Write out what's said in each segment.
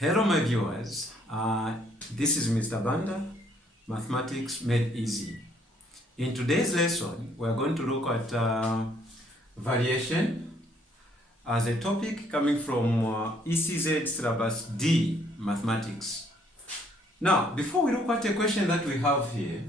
Hello, my viewers. This is Mr. Banda, Mathematics Made Easy. In today's lesson, we're going to look at variation as a topic coming from ECZ syllabus D, Mathematics. Now, before we look at a question that we have here,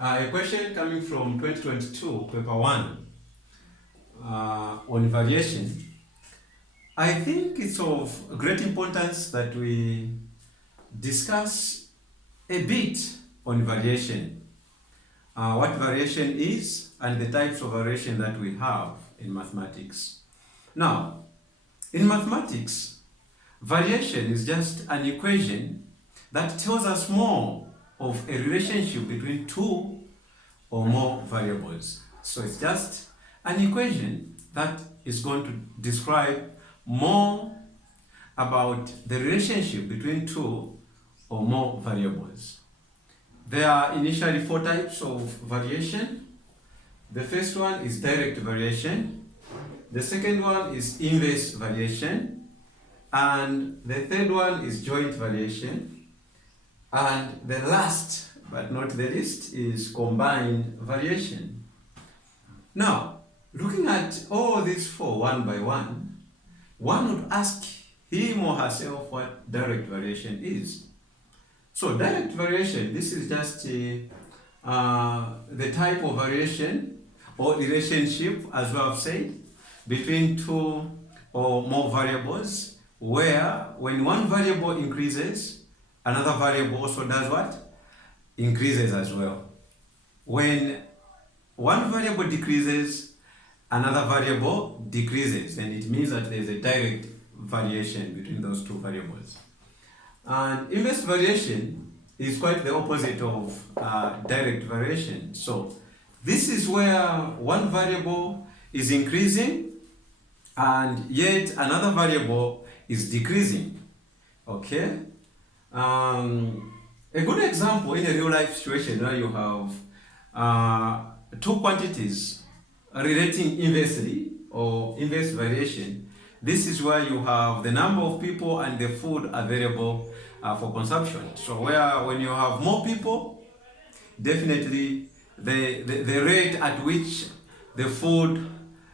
a question coming from 2022, paper 1, on variation, I think it's of great importance that we discuss a bit on variation, what variation is and the types of variation that we have in mathematics. Now, in mathematics, variation is just an equation that tells us more of a relationship between two or more variables. So it's just an equation that is going to describe more about the relationship between two or more variables. There are initially 4 types of variation. The first one is direct variation. The second one is inverse variation. And the third one is joint variation. And the last, but not the least, is combined variation. Now, looking at all these 4 one by one would ask him or herself what direct variation is. So direct variation, this is just the type of variation or relationship, as we have said, between two or more variables, where when one variable increases, another variable also does what? Increases as well. When one variable decreases, another variable decreases, and it means that there is a direct variation between those two variables. And inverse variation is quite the opposite of direct variation. So this is where one variable is increasing and yet another variable is decreasing. Okay? A good example in a real life situation where you have 2 quantities relating inversely or inverse variation. This is where you have the number of people and the food available for consumption. So when you have more people, definitely the rate at which the food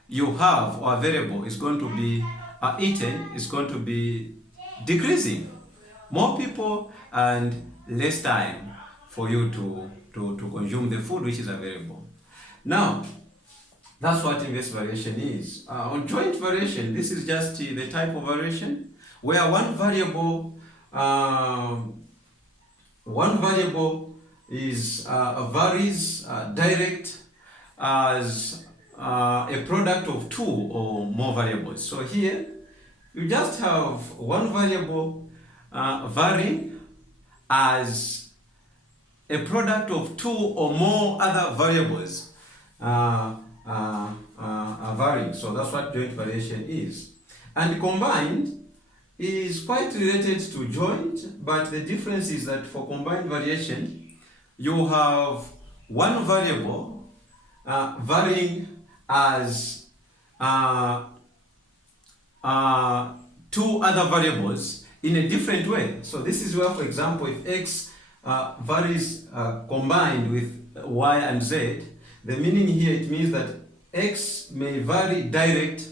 you have or available is going to be eaten is going to be decreasing. More people and less time for you to consume the food which is available. Now, that's what inverse variation is. On joint variation, this is just the type of variation where one variable is varies direct as a product of 2 or more variables. So here you just have one variable varying as a product of 2 or more other variables varying. So that's what joint variation is. And combined is quite related to joint, but the difference is that for combined variation, you have one variable varying as 2 other variables in a different way. So this is where, for example, if x varies combined with y and z, the meaning here, it means that x may vary direct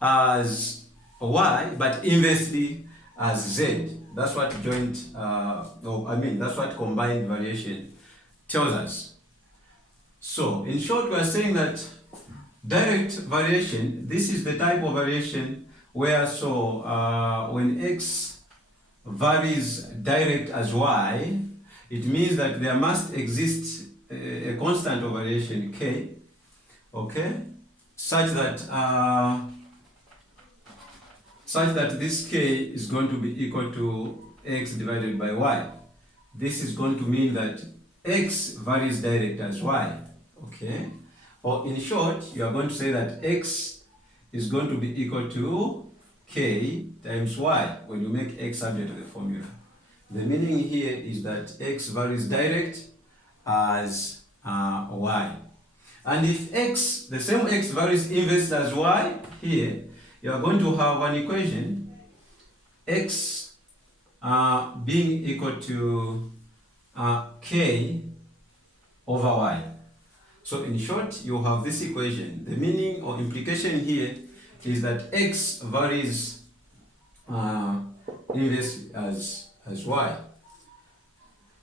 as y, but inversely as z. That's what that's what combined variation tells us. So, in short, we are saying that direct variation, this is the type of variation where when x varies direct as y, it means that there must exist a constant of variation k, okay, such that this k is going to be equal to x divided by y. This is going to mean that x varies direct as y, okay? Or in short, you are going to say that x is going to be equal to k times y when you make x subject to the formula. The meaning here is that x varies direct as y. And if x, the same x varies inverse as y, here you are going to have an equation x being equal to k over y. So in short, you have this equation. The meaning or implication here is that x varies inverse as y.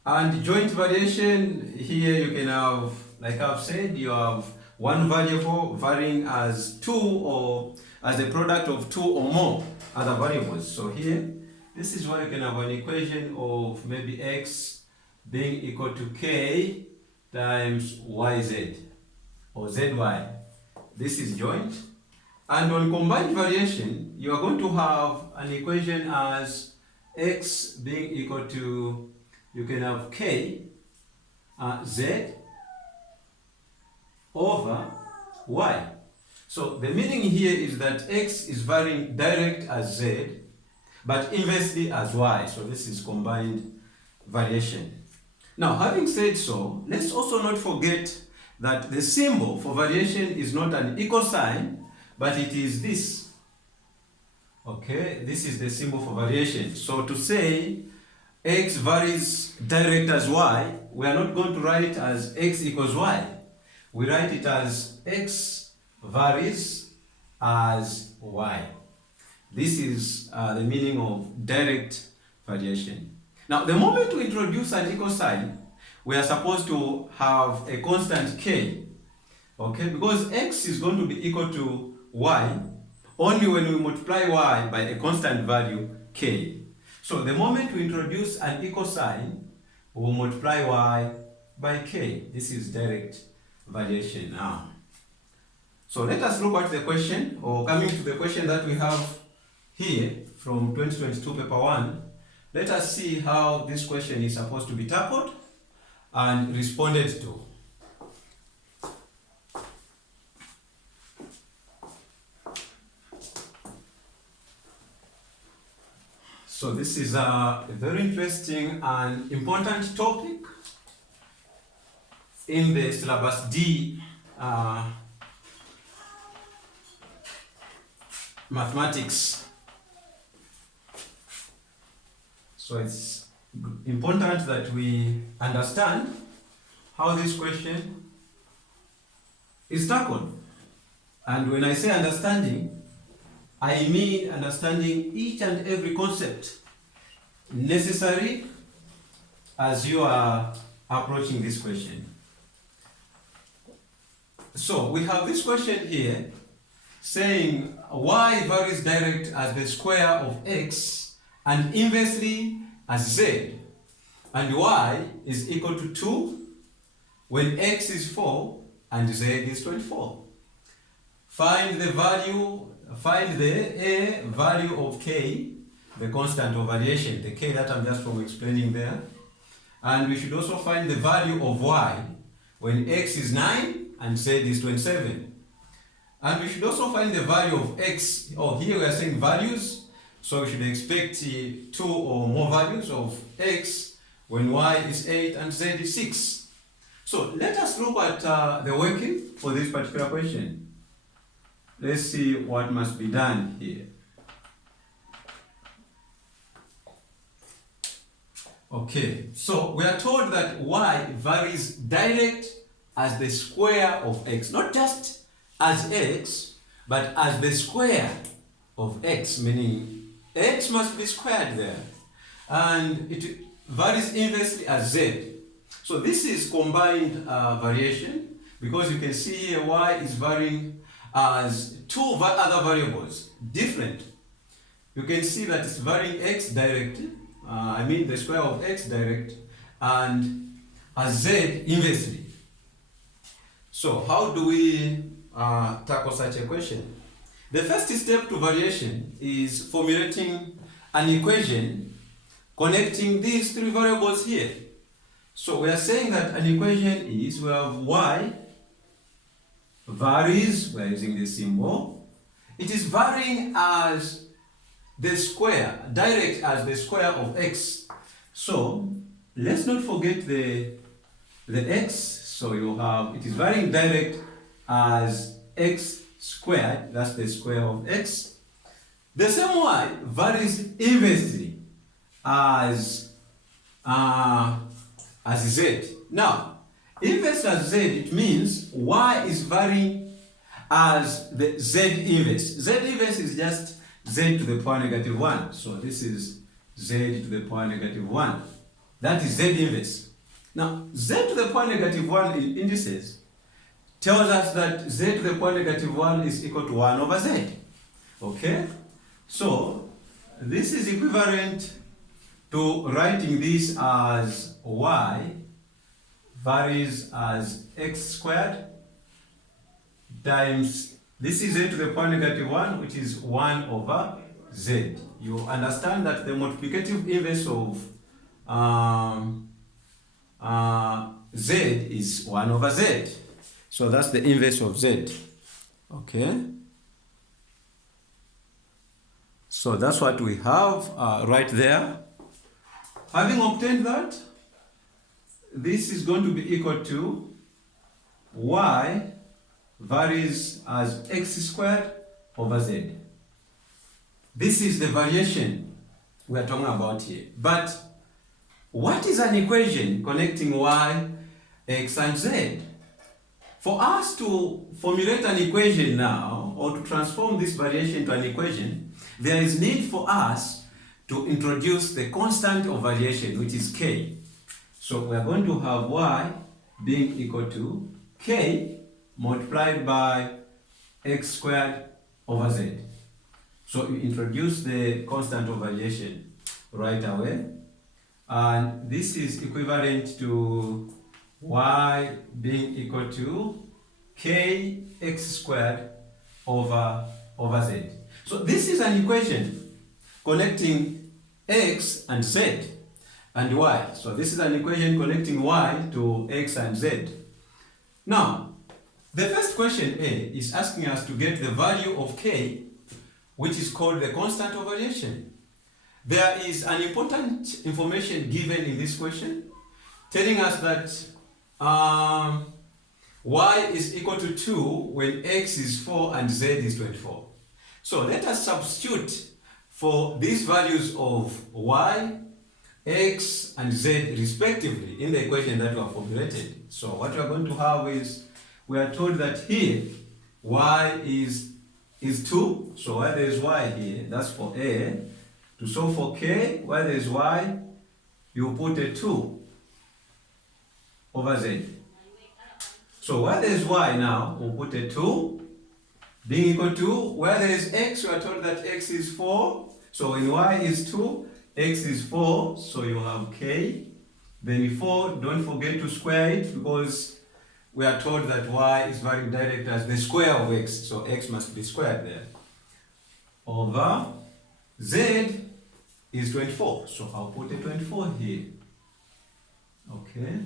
And joint variation, here you can have, like I've said, you have one variable varying as two or as a product of two or more other variables. So here, this is why you can have an equation of maybe x being equal to k times yz or zy. This is joint. And on combined variation, you are going to have an equation as x being equal to, you can have k z over y. So the meaning here is that x is varying direct as z, but inversely as y. So this is combined variation. Now, having said so, let's also not forget that the symbol for variation is not an equal sign, but it is this. Okay, this is the symbol for variation. So to say x varies direct as y, we are not going to write it as x equals y. We write it as x varies as y. This is the meaning of direct variation. Now, the moment we introduce an equal sign, we are supposed to have a constant k, okay? Because x is going to be equal to y only when we multiply y by a constant value k. So the moment we introduce an equal sign, we will multiply y by k. This is direct variation now. So let us look at the question, or coming to the question that we have here from 2022 paper 1. Let us see how this question is supposed to be tackled and responded to. So this is a very interesting and important topic in the syllabus D mathematics. So it's important that we understand how this question is tackled. And when I say understanding, I mean understanding each and every concept necessary as you are approaching this question. So we have this question here saying y varies direct as the square of x and inversely as z, and y is equal to 2 when x is 4 and z is 24. Find the a value of k, the constant of variation, the k that I'm just from explaining there. And we should also find the value of y when x is 9 and z is 27. And we should also find the value of x, here we are saying values, so we should expect 2 or more values of x when y is 8 and z is 6. So let us look at the working for this particular question. Let's see what must be done here. Okay, so we are told that y varies direct as the square of x, not just as x, but as the square of x, meaning x must be squared there. And it varies inversely as z. So this is combined variation, because you can see here y is varying as two other variables, different. You can see that it's varying x direct, the square of x direct, and as z inversely. So how do we tackle such a question? The first step to variation is formulating an equation connecting these three variables here. So we are saying that an equation is, we have y varies, we are using this symbol, it is varying as the square, direct as the square of x. So let's not forget the x, so you have, it is varying direct as x squared, that's the square of x. The same y varies inversely as z. Now, inverse as z, it means y is varying as the z inverse. Z inverse is just z to the power negative 1. So this is z to the power negative 1. That is z inverse. Now, z to the power negative 1 in indices tells us that z to the power negative 1 is equal to 1 over z. Okay? So, this is equivalent to writing this as y varies as x squared times, this is z to the power negative 1, which is 1 over z. You understand that the multiplicative inverse of z is 1 over z. So that's the inverse of z. Okay? So that's what we have right there. Having obtained that, this is going to be equal to y varies as x squared over z. This is the variation we are talking about here. But what is an equation connecting y, x, and z? For us to formulate an equation now, or to transform this variation into an equation, there is need for us to introduce the constant of variation, which is k. So we are going to have y being equal to k multiplied by x squared over z. So you introduce the constant of variation right away. And this is equivalent to y being equal to k x squared over z. So this is an equation connecting x and z and y. So this is an equation connecting y to x and z. Now, the first question A is asking us to get the value of k, which is called the constant of variation. There is an important information given in this question telling us that y is equal to 2 when x is 4 and z is 24. So let us substitute for these values of y, x, and z respectively in the equation that we have formulated. So what we are going to have is, we are told that here y is 2. So where there is y here, that's for A. To solve for k, where there is y, you put a 2 over z. So where there is y now, we'll put a 2 being equal to, where there is x, we are told that x is 4. So when y is 2, x is 4, so you have k. Then 4, don't forget to square it, because we are told that y is very direct as the square of x, so x must be squared there. Over z is 24, so I'll put a 24 here. Okay,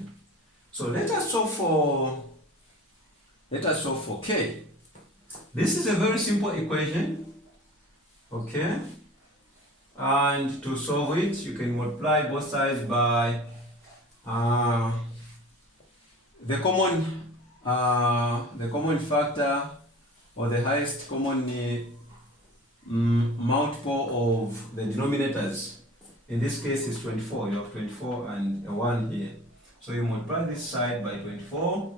so let us solve for k. This is a very simple equation. Okay, and to solve it, you can multiply both sides by the common factor, or the highest common multiple of the denominators. In this case is 24. You have 24 and a 1 here. So you multiply this side by 24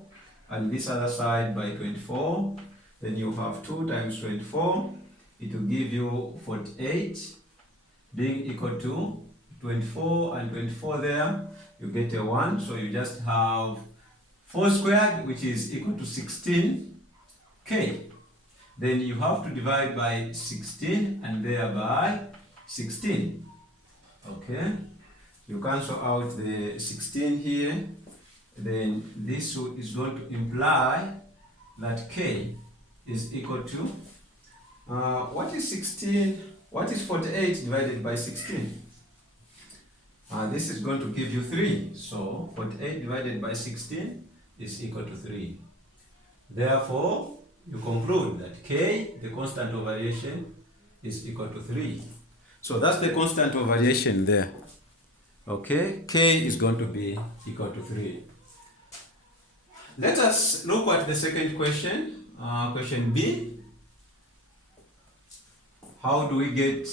and this other side by 24. Then you have 2 times 24. It will give you 48 being equal to 24 and 24 there. You get a 1. So you just have 4 squared, which is equal to 16k. Then you have to divide by 16 and thereby 16. Okay, you cancel out the 16 here. Then this is going to imply that k is equal to what is 16? What is 48 divided by 16? This is going to give you 3. So 48 divided by 16 is equal to 3. Therefore, you conclude that k, the constant of variation, is equal to 3. So that's the constant of variation there. Okay, k is going to be equal to 3. Let us look at the second question, question B. How do we get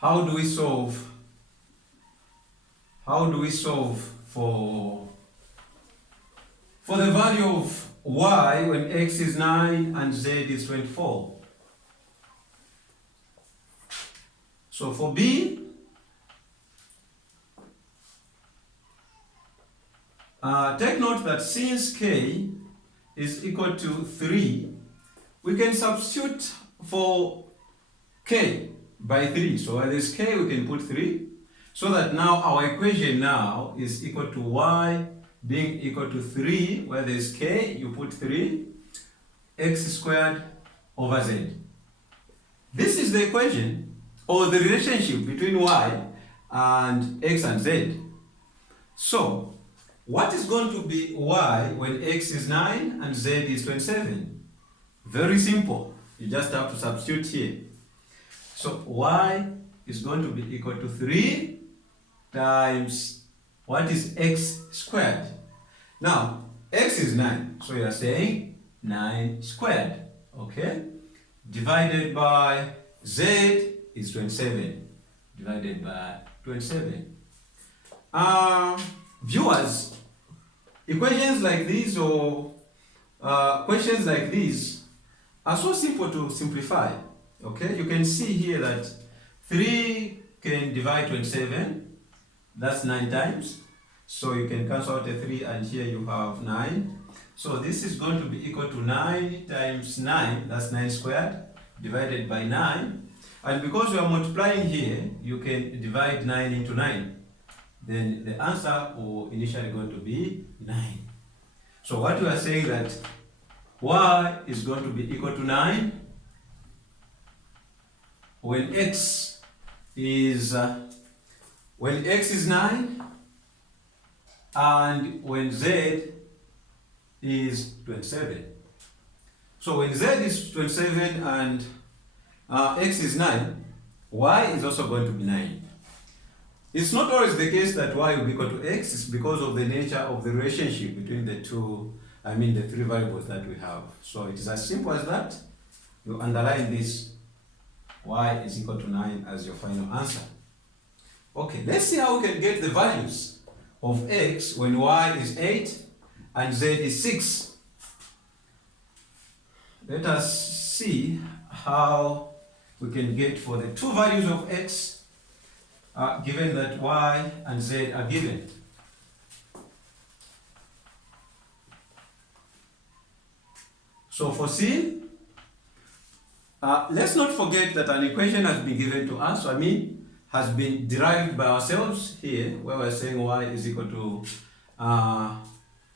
how do we solve for the value of y when x is 9 and z is 24? So for b, take note that since k is equal to 3, we can substitute for k by 3. So where there's k, we can put 3. So that now our equation now is equal to y being equal to 3. Where there's k, you put 3, x squared over z. This is the equation or the relationship between y and x and z. So what is going to be y when x is 9 and z is 27? Very simple. You just have to substitute here. So y is going to be equal to 3 times what is x squared? Now, x is 9, so you are saying 9 squared, okay? Divided by z is 27, divided by 27. Viewers, equations like these or questions like these are so simple to simplify, okay? You can see here that 3 can divide 27, that's 9 times. So you can cancel out a 3 and here you have 9. So this is going to be equal to 9 times 9, that's 9 squared, divided by 9. And because we are multiplying here, you can divide 9 into 9. Then the answer will initially going to be 9. So what we are saying that y is going to be equal to 9 when x is 9 and when z is 27. So when z is 27 and x is 9, y is also going to be 9. It's not always the case that y will be equal to x. It's because of the nature of the relationship between the the 3 variables that we have. So it is as simple as that. You underline this, y is equal to 9 as your final answer. Okay, let's see how we can get the values of x when y is 8 and z is 6. Let us see how we can get for the two values of x given that y and z are given. So for C, let's not forget that an equation has been given to us, has been derived by ourselves here, where we're saying y is equal to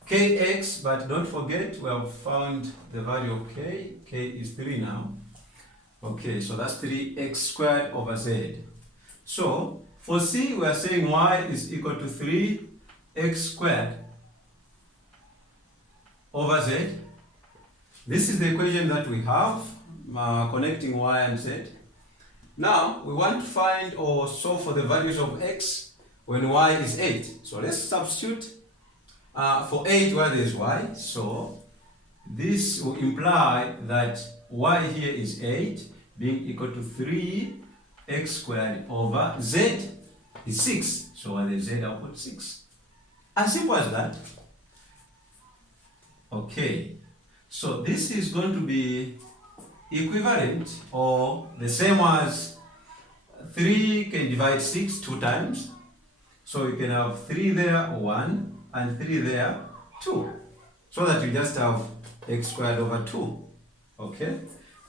kx, but don't forget we have found the value of k. K is 3 now. Okay, so that's 3x squared over z. So for C, we are saying y is equal to 3x squared over z. This is the equation that we have, connecting y and z. Now, we want to find or solve for the values of x when y is 8. So let's substitute for 8 where there is y. So this will imply that y here is 8, being equal to 3x squared over z is 6. So where there is z, I'll put 6. As simple as that. Okay. So this is going to be equivalent or the same as 3 can divide 6 2 times. So you can have 3 there, 1, and 3 there, 2. So that you just have x squared over 2. Okay?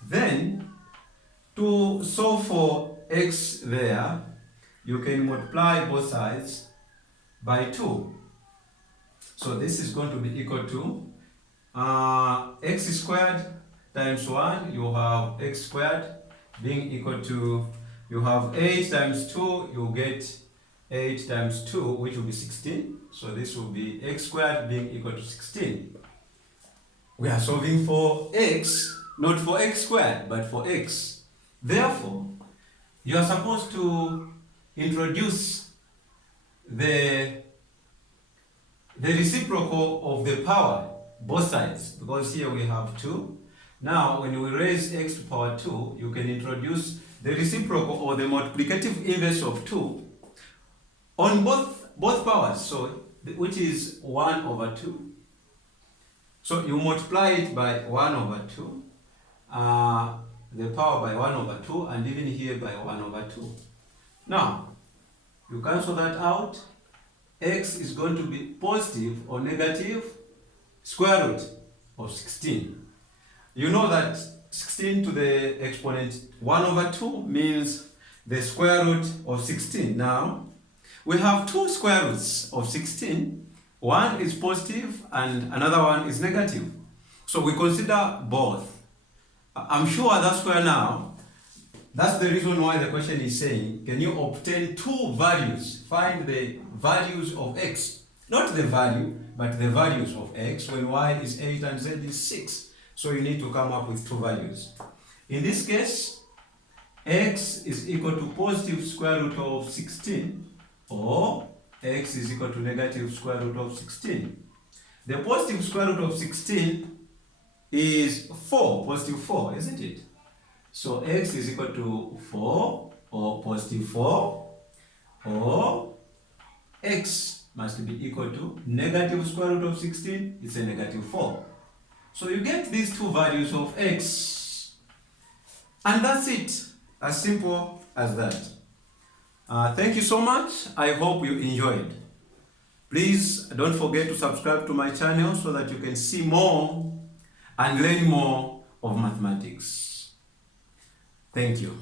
Then, to solve for x there, you can multiply both sides by 2. So this is going to be equal to x squared times 1, you have x squared being equal to, you have 8 times 2, you get 8 times 2, which will be 16. So this will be x squared being equal to 16. We are solving for x, not for x squared, but for x. Therefore, you are supposed to introduce the reciprocal of the power, both sides, because here we have 2. Now, when we raise x to power 2, you can introduce the reciprocal or the multiplicative inverse of 2 on both powers, so which is 1 over 2. So you multiply it by 1 over 2, the power by 1 over 2, and even here by 1 over 2. Now, you cancel that out. X is going to be positive or negative square root of 16. You know that 16 to the exponent 1 over 2 means the square root of 16. Now, we have two square roots of 16. One is positive and another one is negative. So we consider both. I'm sure that's where now, that's the reason why the question is saying, can you obtain two values? Find the values of x. Not the value, but the values of x when y is 8 and z is 6. So you need to come up with two values. In this case, x is equal to positive square root of 16 or x is equal to negative square root of 16. The positive square root of 16 is 4, positive 4, isn't it? So x is equal to 4 or positive 4, or x must be equal to negative square root of 16, it's a negative 4. So you get these two values of x. And that's it. As simple as that. Thank you so much. I hope you enjoyed. Please don't forget to subscribe to my channel so that you can see more and learn more of mathematics. Thank you.